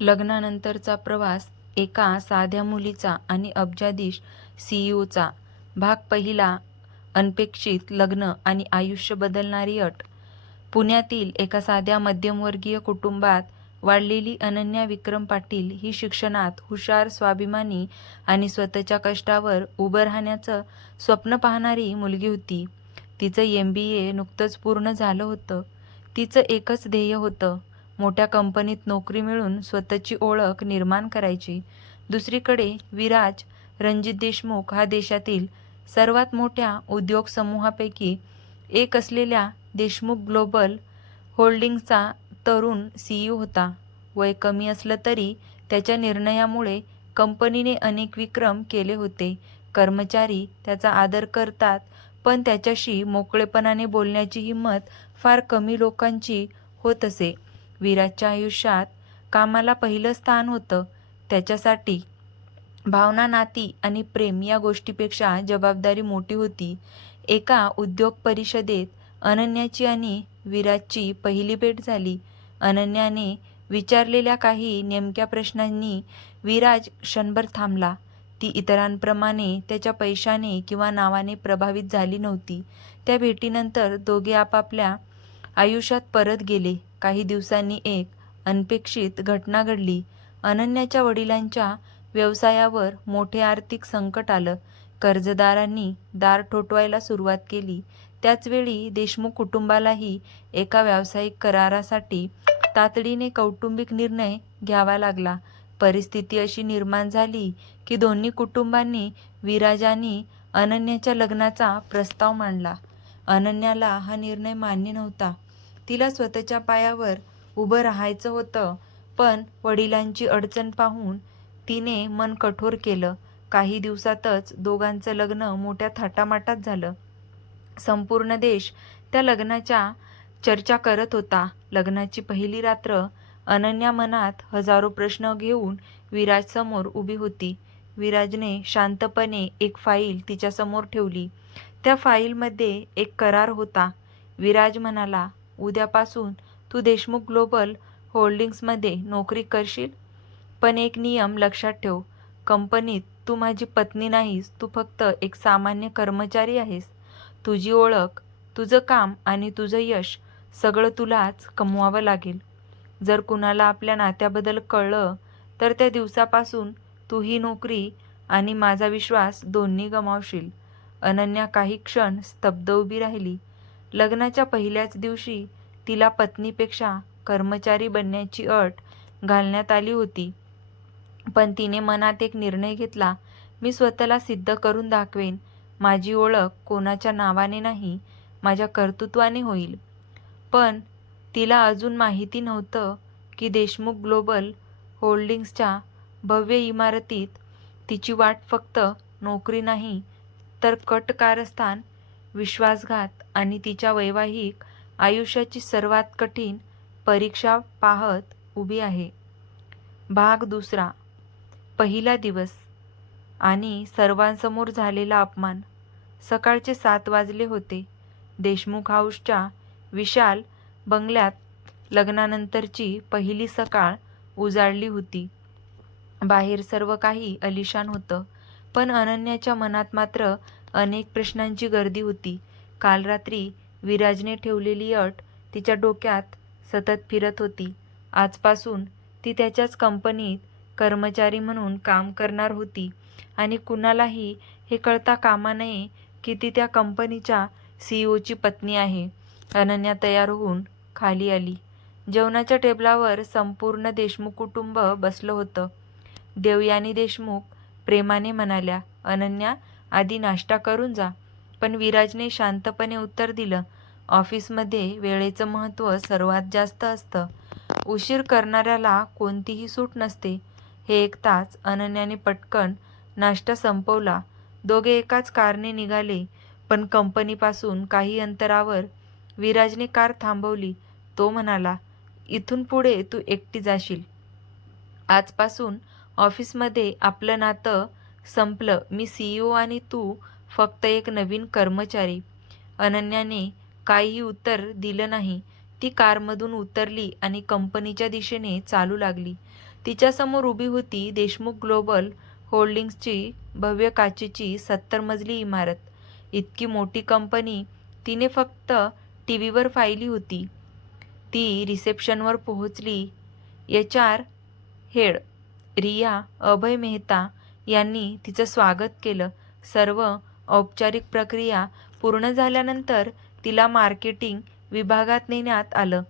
लग्नानंतरचा प्रवास एका साध्या मुलीचा आणि अब्जाधीश सीईओचा भाग पहिला. अनपेक्षित लग्न आणि आयुष्य बदलणारी अट. पुण्यातील एका साध्या मध्यमवर्गीय कुटुंबात वाढलेली अनन्या विक्रम पाटील ही शिक्षणात हुशार, स्वाभिमानी आणि स्वतःच्या कष्टावर उभं राहण्याचं स्वप्न पाहणारी मुलगी होती. तिचं MBA नुकतंच पूर्ण झालं होतं. तिचं एकच ध्येय होतं, मोठ्या कंपनीत नोकरी मिळवून स्वतःची ओळख निर्माण करायची. दुसरीकडे विराज रणजित देशमुख हा देशातील सर्वात मोठ्या उद्योग समूहापैकी एक असलेल्या देशमुख ग्लोबल होल्डिंग्जचा तरुण CEO होता. वय कमी असलं तरी त्याच्या निर्णयामुळे कंपनीने अनेक विक्रम केले होते. कर्मचारी त्याचा आदर करतात, पण त्याच्याशी मोकळेपणाने बोलण्याची हिंमत फार कमी लोकांची होत असे. विराजच्या आयुष्यात कामाला पहिलं स्थान होतं. त्याच्यासाठी भावना, नाती आणि प्रेम या गोष्टीपेक्षा जबाबदारी मोठी होती. एका उद्योग परिषदेत अनन्याची आणि विराजची पहिली भेट झाली. अनन्याने विचारलेल्या काही नेमक्या प्रश्नांनी विराज क्षणभर थांबला. ती इतरांप्रमाणे त्याच्या पैशाने किंवा नावाने प्रभावित झाली नव्हती. त्या भेटीनंतर दोघे आपापल्या आयुष्यात परत गेले. काही दिवसांनी एक अनपेक्षित घटना घडली. अनन्याच्या वडिलांच्या व्यवसायावर मोठे आर्थिक संकट आलं. कर्जदारांनी दार ठोठवायला सुरुवात केली. त्याचवेळी देशमुख कुटुंबालाही एका व्यावसायिक करारासाठी तातडीने कौटुंबिक निर्णय घ्यावा लागला. परिस्थिती अशी निर्माण झाली की दोन्ही कुटुंबांनी विराज आणि अनन्याच्या लग्नाचा प्रस्ताव मांडला. अनन्याला हा निर्णय मान्य नव्हता. तिला स्वतःच्या पायावर उभं राहायचं होतं, पण वडिलांची अडचण पाहून तिने मन कठोर केलं. काही दिवसातच दोघांचं लग्न मोठ्या थाटामाटात झालं. संपूर्ण देश त्या लग्नाच्या चर्चा करत होता. लग्नाची पहिली रात्र. अनन्या मनात हजारो प्रश्न घेऊन विराजसमोर उभी होती. विराजने शांतपणे एक फाईल तिच्यासमोर ठेवली. त्या फाईलमध्ये एक करार होता. विराज म्हणाला, "उद्यापासून तू देशमुख ग्लोबल होल्डिंग्समध्ये नोकरी करशील. पण एक नियम लक्षात ठेव. कंपनीत तू माझी पत्नी नाहीस, तू फक्त एक सामान्य कर्मचारी आहेस. तुझी ओळख, तुझं काम आणि तुझं यश सगळं तुलाच कमवावं लागेल. जर कुणाला आपल्या नात्याबद्दल कळलं तर त्या दिवसापासून तू ही नोकरी आणि माझा विश्वास दोन्ही गमावशील." अनन्या काही क्षण स्तब्ध उभी राहिली. लग्नाच्या पहिल्याच दिवशी तिला पत्नीपेक्षा कर्मचारी बनण्याची अट घालण्यात आली होती. पण तिने मनात एक निर्णय घेतला, "मी स्वतःला सिद्ध करून दाखवेन. माझी ओळख कोणाच्या नावाने नाही, माझ्या कर्तृत्वाने होईल." पण तिला अजून माहिती नव्हतं की देशमुख ग्लोबल होल्डिंग्सच्या भव्य इमारतीत तिची वाट फक्त नोकरी नाही, तर कट कारस्थान, विश्वासघात आणि तिच्या वैवाहिक आयुष्याची सर्वात कठीण परीक्षा पाहत उभी आहे. भाग दुसरा. पहिला दिवस आणि सर्वांसमोर झालेला अपमान. सकाळचे 7 वाजले होते. देशमुख हाऊसच्या विशाल बंगल्यात लग्नानंतरची पहिली सकाळ उजाडली होती. बाहेर सर्व काही आलिशान होतं, पण अनन्याच्या मनात मात्र अनेक प्रश्नांची गर्दी होती. काल रात्री विराजने ठेवलेली अट तिच्या डोक्यात सतत फिरत होती. आजपासून ती त्याच्याच कंपनीत कर्मचारी म्हणून काम करणार होती आणि कुणालाही हे कळता कामा नये की ती त्या कंपनीच्या CEOची पत्नी आहे. अनन्या तयार होऊन खाली आली. जेवणाच्या टेबलावर संपूर्ण देशमुख कुटुंब बसलं होतं. देवयानी देशमुख प्रेमाने म्हणाल्या, "अनन्या, आधी नाश्ता करून जा." पण विराजने शांतपणे उत्तर दिलं, "ऑफिसमध्ये वेळेचं महत्त्व सर्वात जास्त असतं. उशीर करणाऱ्याला कोणतीही सूट नसते." हे ऐकताच अनन्याने पटकन नाश्ता संपवला. दोघे एकाच कारने निघाले, पण कंपनीपासून काही अंतरावर विराजने कार थांबवली. तो म्हणाला, "इथून पुढे तू एकटी जाशील. आजपासून ऑफिसमध्ये आपलं नातं संपलं. मी CEO आणि तू फक्त एक नवीन कर्मचारी." अनन्याने काहीही उत्तर दिलं नाही. ती कारमधून उतरली आणि कंपनीच्या दिशेने चालू लागली. तिच्यासमोर उभी होती देशमुख ग्लोबल होल्डिंग्सची भव्य काचेची 70 मजली इमारत. इतकी मोठी कंपनी तिने फक्त टीव्हीवर पाहिली होती. ती रिसेप्शनवर पोहोचली. HR हेड रिया अभय मेहता यांनी तिचं स्वागत केलं. सर्व औपचारिक प्रक्रिया पूर्ण झाल्यानंतर तिला मार्केटिंग विभागात नेण्यात आलं.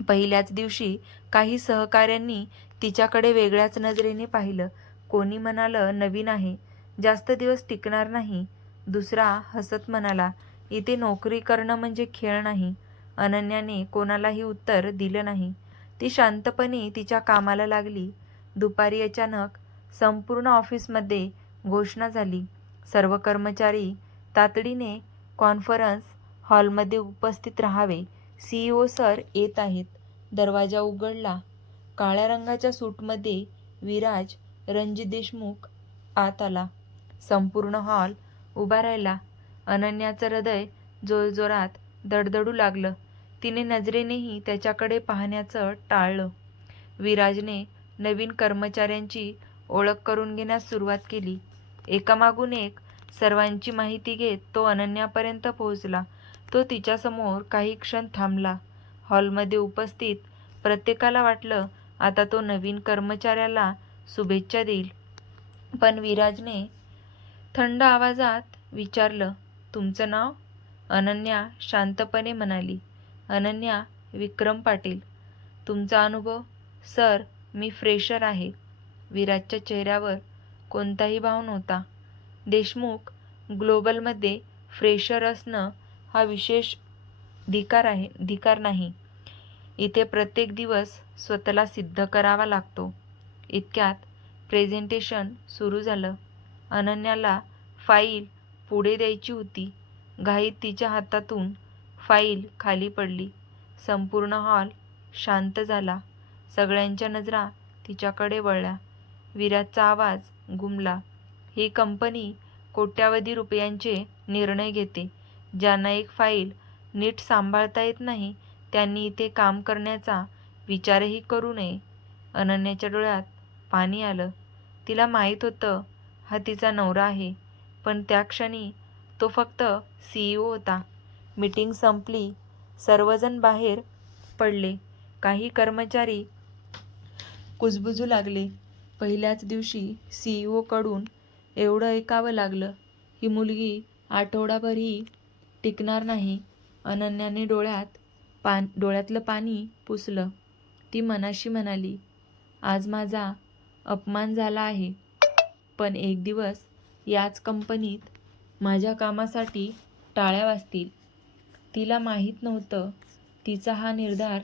पहिल्याच दिवशी काही सहकाऱ्यांनी तिच्याकडे वेगळ्याच नजरेने पाहिलं. कोणी म्हणालं नवीन आहे, जास्त दिवस टिकणार नाही. दुसरा हसत म्हणाला, इथे नोकरी करणं म्हणजे खेळ नाही. अनन्याने कोणालाही उत्तर दिलं नाही. ती शांतपणे तिच्या कामाला लागली. दुपारी अचानक संपूर्ण ऑफिसमध्ये घोषणा झाली. सर्व कर्मचारी तातडीने कॉन्फरन्स हॉलमध्ये उपस्थित राहावे. CEO सर येत आहेत. दरवाजा उघडला. काळ्या रंगाच्या सूटमध्ये विराज रणजित देशमुख आत आला. संपूर्ण हॉल उभा राहिला. अनन्याचं हृदय जोरजोरात धडधडू लागलं. तिने नजरेनेही त्याच्याकडे पाहण्याचं टाळलं. विराजने नवीन कर्मचाऱ्यांची ओळख करून घेण्यास सुरुवात केली. एकामागून एक सर्वांची माहिती घेत तो अनन्यापर्यंत पोहोचला. तो तिच्यासमोर काही क्षण थांबला. हॉलमध्ये उपस्थित प्रत्येकाला वाटलं आता तो नवीन कर्मचाऱ्याला शुभेच्छा देईल. पण विराजने थंड आवाजात विचारलं, तुमचं नाव? अनन्या शांतपणे म्हणाली, अनन्या विक्रम पाटील. तुमचा अनुभव? सर, मी फ्रेशर आहे. विराजच्या चेहऱ्यावर कोणताही भाव नव्हता. देशमुख ग्लोबलमध्ये फ्रेशर असणं हा विशेष धिकार नाही. इथे प्रत्येक दिवस स्वतःला सिद्ध करावा लागतो. इतक्यात प्रेझेंटेशन सुरू झालं. अनन्याला फाईल पुढे द्यायची होती. घाईत तिच्या हातातून फाईल खाली पडली. संपूर्ण हॉल शांत झाला. सगळ्यांच्या नजरा तिच्याकडे वळल्या. विराजचा आवाज घुमला, ही कंपनी कोट्यावधी रुपयांचे निर्णय घेते. ज्यांना एक फाईल नीट सांभाळता येत नाही त्यांनी इथे काम करण्याचा विचारही करू नये. अनन्याच्या डोळ्यात पाणी आलं. तिला माहीत होतं हा तिचा नवरा आहे, पण त्या क्षणी तो फक्त CEO होता. मीटिंग संपली. सर्वजण बाहेर पडले. काही कर्मचारी कुजबुजू लागले. पहिल्याच दिवशी CEO कडून एवढं ऐकावं लागलं. ही मुलगी आठवडाभरही टिकणार नाही. अनन्याने डोळ्यातलं पाणी पुसलं. ती मनाशी म्हणाली, आज माझा अपमान झाला आहे, पण एक दिवस याच कंपनीत माझ्या कामासाठी टाळ्या वाजतील. तिला माहीत नव्हतं तिचा हा निर्धार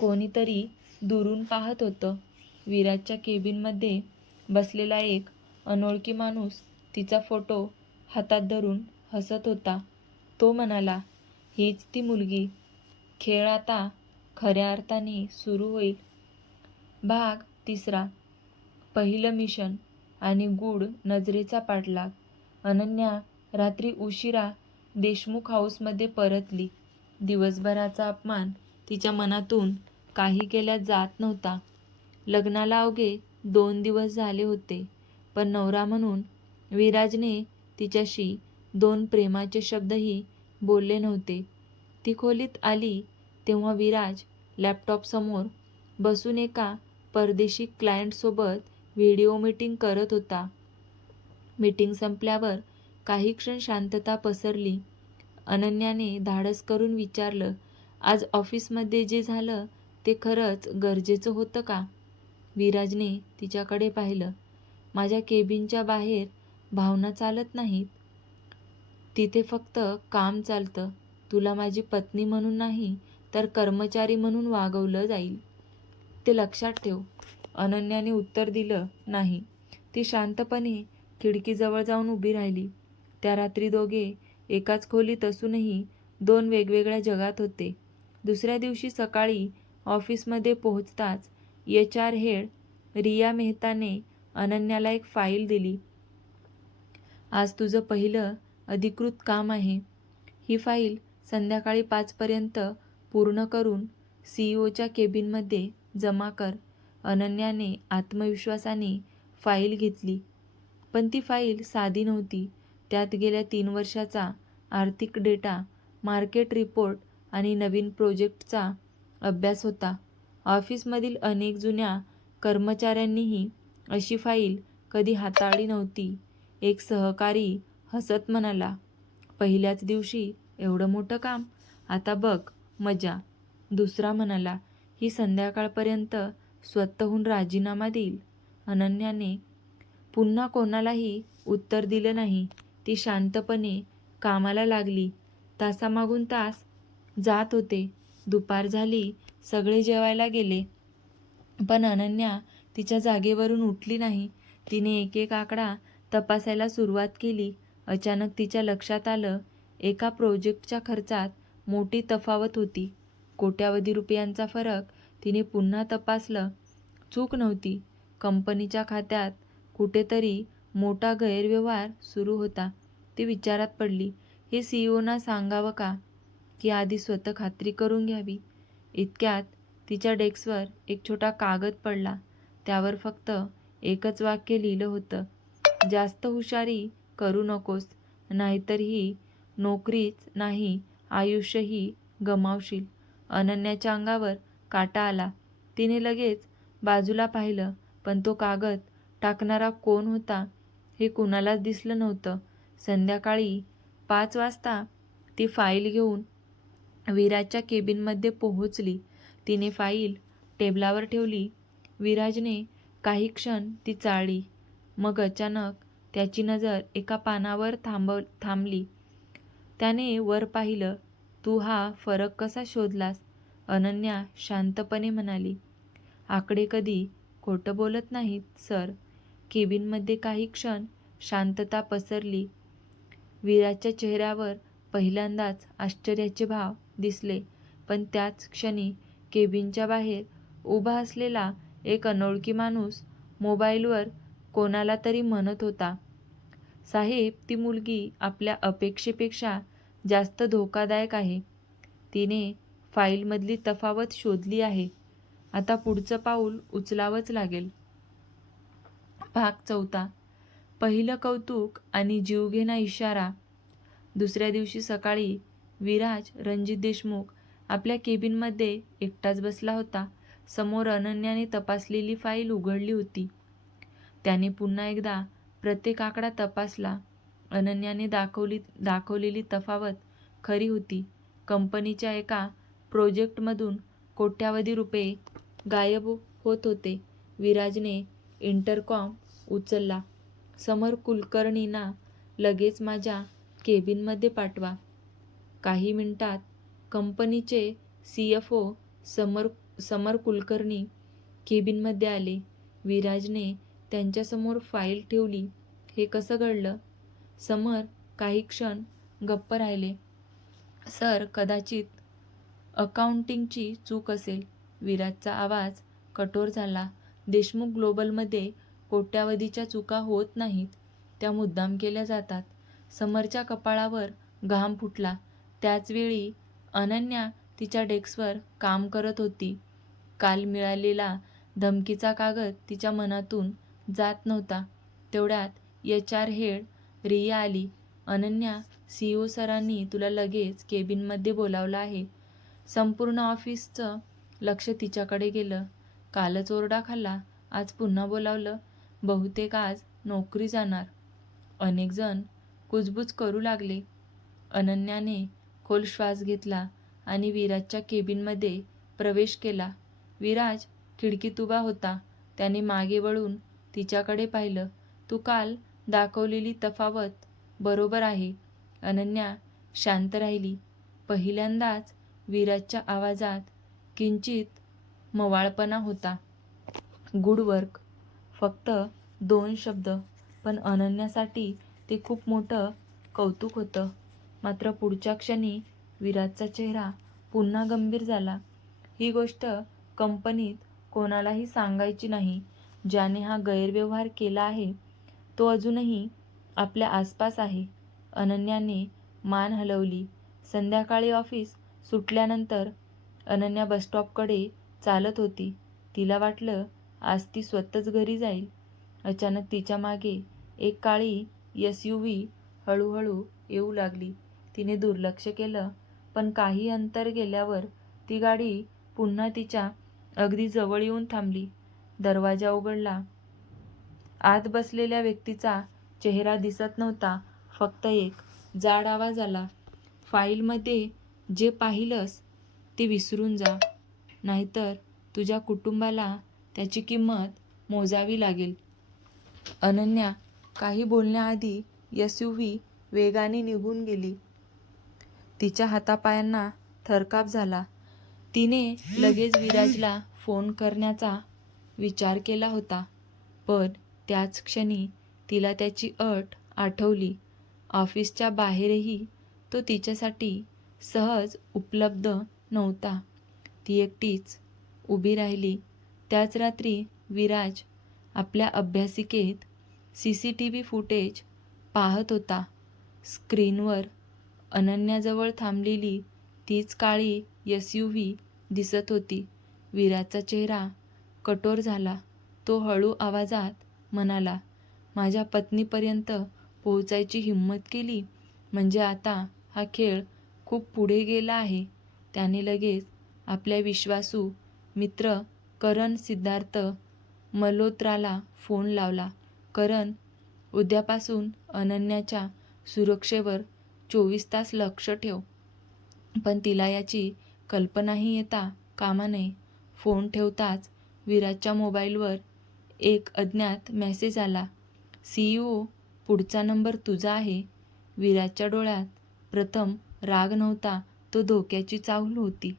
कोणीतरी दुरून पाहत होतं. विराजच्या केबिनमध्ये बसलेला एक अनोळखी माणूस तिचा फोटो हातात धरून हसत होता. तो म्हणाला, हीच ती मुलगी. खेळ आता खऱ्या अर्थाने सुरू होईल. भाग 3. पहिलं मिशन आणि गूढ नजरेचा पाठलाग. अनन्या रात्री उशिरा देशमुख हाऊसमध्ये परतली. दिवसभराचा अपमान तिच्या मनातून काही केल्या जात नव्हता. लग्नाला अवघे 2 दिवस झाले होते, पण नवरा म्हणून विराजने तिच्याशी 2 प्रेमाचे शब्दही बोलले नव्हते. ती खोलीत आली तेव्हा विराज लॅपटॉपसमोर बसून एका परदेशी क्लायंटसोबत व्हिडिओ मीटिंग करत होता. मीटिंग संपल्यावर काही क्षण शांतता पसरली. अनन्याने धाडस करून विचारलं, आज ऑफिसमध्ये जे झालं ते खरंच गरजेचं होतं का? विराजने तिच्याकडे पाहिलं. माझ्या केबिनच्या बाहेर भावना चालत नाहीत. तिथे फक्त काम चालतं. तुला माझी पत्नी म्हणून नाही तर कर्मचारी म्हणून वागवलं जाईल. ते लक्षात ठेव. अनन्याने उत्तर दिलं नाही. ती शांतपणे खिडकीजवळ जाऊन उभी राहिली. त्या रात्री दोघे एकाच खोलीत असूनही 2 वेगवेगळ्या जगात होते. दुसऱ्या दिवशी सकाळी ऑफिसमध्ये पोहोचताच HR हेड रिया मेहताने अनन्याला एक फाईल दिली. आज तुझं पहिलं अधिकृत काम आहे. ही फाईल संध्याकाळी 5 पर्यंत पूर्ण करून CEOच्या केबिनमध्ये जमा कर. अनन्याने आत्मविश्वासाने फाईल घेतली. पण ती फाईल साधी नव्हती. त्यात गेल्या 3 वर्षाचा आर्थिक डेटा, मार्केट रिपोर्ट आणि नवीन प्रोजेक्टचा अभ्यास होता. ऑफिसमधील अनेक जुन्या कर्मचाऱ्यांनीही अशी फाईल कधी हाताळली नव्हती. एक सहकारी हसत म्हणाला, "पहिल्याच दिवशी एवढं मोठं काम? आता बघ मजा." दुसरा म्हणाला, "ही संध्याकाळपर्यंत स्वतःहून राजीनामा देईल." अनन्याने पुन्हा कोणालाही उत्तर दिलं नाही. ती शांतपणे कामाला लागली. तासामागून तास जात होते. दुपार झाली. सगळे जेवायला गेले. पण अनन्या तिच्या जागेवरून उठली नाही. तिने एक एक आकडा तपासायला सुरुवात केली. अचानक तिच्या लक्षात आलं, एका प्रोजेक्टच्या खर्चात मोठी तफावत होती. कोट्यावधी रुपयांचा फरक. तिने पुन्हा तपासलं. चूक नव्हती. कंपनीच्या खात्यात कुठेतरी मोठा गैरव्यवहार सुरू होता. ती विचारात पडली, हे सीईओना सांगावं का, की आधी स्वतः खात्री करून घ्यावी? इतक्यात तिच्या डेस्कवर एक छोटा कागद पडला. त्यावर फक्त एकच वाक्य लिहिलं होतं, जास्त हुशारी करू नकोस, नाहीतर ही नोकरीच नाही, आयुष्यही गमावशील. अनन्याच्या अंगावर काटा आला. तिने लगेच बाजूला पाहिलं, पण तो कागद टाकणारा कोण होता हे कुणालाच दिसलं नव्हतं. संध्याकाळी 5 वाजता ती फाईल घेऊन विराजच्या केबिनमध्ये पोहोचली. तिने फाईल टेबलावर ठेवली. विराजने काही क्षण ती चाळली. मग अचानक त्याची नजर एका पानावर थांबली. त्याने वर पाहिलं. "तू हा फरक कसा शोधलास?" अनन्या शांतपणे म्हणाली, "आकडे कधी खोटं बोलत नाहीत, सर." केबिनमध्ये काही क्षण शांतता पसरली. विराजच्या चेहऱ्यावर पहिल्यांदाच आश्चर्याचे भाव दिसले. पण त्याच क्षणी केबिनच्या बाहेर उभा असलेला एक अनोळखी माणूस मोबाईलवर कोणाला तरी म्हणत होता, "साहेब, ती मुलगी आपल्या अपेक्षेपेक्षा जास्त धोकादायक आहे. तिने फाईलमधली तफावत शोधली आहे. आता पुढचं पाऊल उचलावंच लागेल." भाग 4. पहिलं कौतुक आणि जीवघेणा इशारा. दुसऱ्या दिवशी सकाळी विराज रणजित देशमुख आपल्या केबिनमध्ये एकटाच बसला होता. समोर अनन्याने तपासलेली फाईल उघडली होती. त्याने पुन्हा एकदा प्रत्येक आकडा तपासला. अनन्याने दाखवलेली तफावत खरी होती. कंपनीच्या एका प्रोजेक्टमधून कोट्यावधी रुपये गायब होत होते. विराजने इंटरकॉम उचलला. "समर कुलकर्णींना लगेच माझ्या केबिनमध्ये पाठवा." काही मिनिटात कंपनीचे CFO समर कुलकर्णी केबिनमध्ये आले. विराजने त्यांच्यासमोर फाईल ठेवली. "हे कसं घडलं?" समर काही क्षण गप्प राहिले. "सर, कदाचित अकाउंटिंगची चूक असेल." विराजचा आवाज कठोर झाला. "देशमुख ग्लोबलमध्ये कोट्यावधीच्या चुका होत नाहीत, त्या मुद्दाम केल्या जातात." समरच्या कपाळावर घाम फुटला. त्याच वेळी अनन्या तिच्या डेस्कवर काम करत होती. काल मिळालेला धमकीचा कागद तिच्या मनातून जात नव्हता. तेवढ्यात HR हेड रिया आली. "अनन्या, CEO सरांनी तुला लगेच केबिनमध्ये बोलावलं आहे." संपूर्ण ऑफिसचं लक्ष तिच्याकडे गेलं. कालच ओरडा खाल्ला, आज पुन्हा बोलावलं. बहुतेक आज नोकरी जाणार. अनेक जण कुजबूज करू लागले. अनन्याने खोल श्वास घेतला आणि विराजच्या केबिनमध्ये प्रवेश केला. विराज खिडकीत उभा होता. त्याने मागे वळून तिच्याकडे पाहिलं. "तू काल दाखवलेली तफावत बरोबर आहे." अनन्या शांत राहिली. पहिल्यांदाच विराजच्या आवाजात किंचित मवाळपणा होता. "Good work." फक्त 2 शब्द, पण अनन्यासाठी ते खूप मोठं कौतुक होतं. मात्र पुढच्या क्षणी विराजचा चेहरा पुन्हा गंभीर झाला. "ही गोष्ट कंपनीत कोणालाही सांगायची नाही. ज्याने हा गैरव्यवहार केला आहे, तो अजूनही आपल्या आसपास आहे." अनन्याने मान हलवली. संध्याकाळी ऑफिस सुटल्यानंतर अनन्या बसस्टॉपकडे चालत होती. तिला वाटलं, आज ती स्वतःच घरी जाईल. अचानक तिच्या मागे एक काळी SUV हळूहळू येऊ लागली. तिने दुर्लक्ष केलं, पण काही अंतर गेल्यावर ती गाडी पुन्हा तिच्या अगदी जवळ येऊन थांबली. दरवाजा उघडला. आत बसलेल्या व्यक्तीचा चेहरा दिसत नव्हता. फक्त एक जाड आवाज आला, "फाईलमध्ये जे पाहिलंस ते विसरून जा, नाहीतर तुझ्या कुटुंबाला त्याची किंमत मोजावी लागेल." अनन्या काही बोलण्याआधी SUV वेगाने निघून गेली. तिच्या हातापायांना थरकाप झाला. तिने लगेच विराजला फोन करण्याचा विचार केला होता, पण त्याच क्षणी तिला त्याची अट आठवली. ऑफिसच्या बाहेरही तो तिच्यासाठी सहज उपलब्ध नव्हता. ती एकटीच उभी राहिली. त्याच रात्री विराज आपल्या अभ्यासिकेत CCTV फुटेज पाहत होता. स्क्रीनवर अनन्याजवळ थांबलेली तीच काळी SUV दिसत होती. विराजचा चेहरा कठोर झाला. तो हळू आवाजात म्हणाला, "माझ्या पत्नीपर्यंत पोहोचायची हिंमत केली म्हणजे आता हा खेळ खूप पुढे गेला आहे." त्याने लगेच आपल्या विश्वासू मित्र करण सिद्धार्थ मल्होत्राला फोन लावला. "करण, उद्यापासून अनन्याच्या सुरक्षेवर 24 तास लक्ष ठेव, पण तिला याची कल्पनाही येता कामा नये." फोन ठेवताच विराजच्या मोबाईलवर एक अज्ञात मेसेज आला, "CEO, पुढचा नंबर तुझा आहे." विराजच्या डोळ्यात प्रथम राग नव्हता, तो धोक्याची चाहूल होती.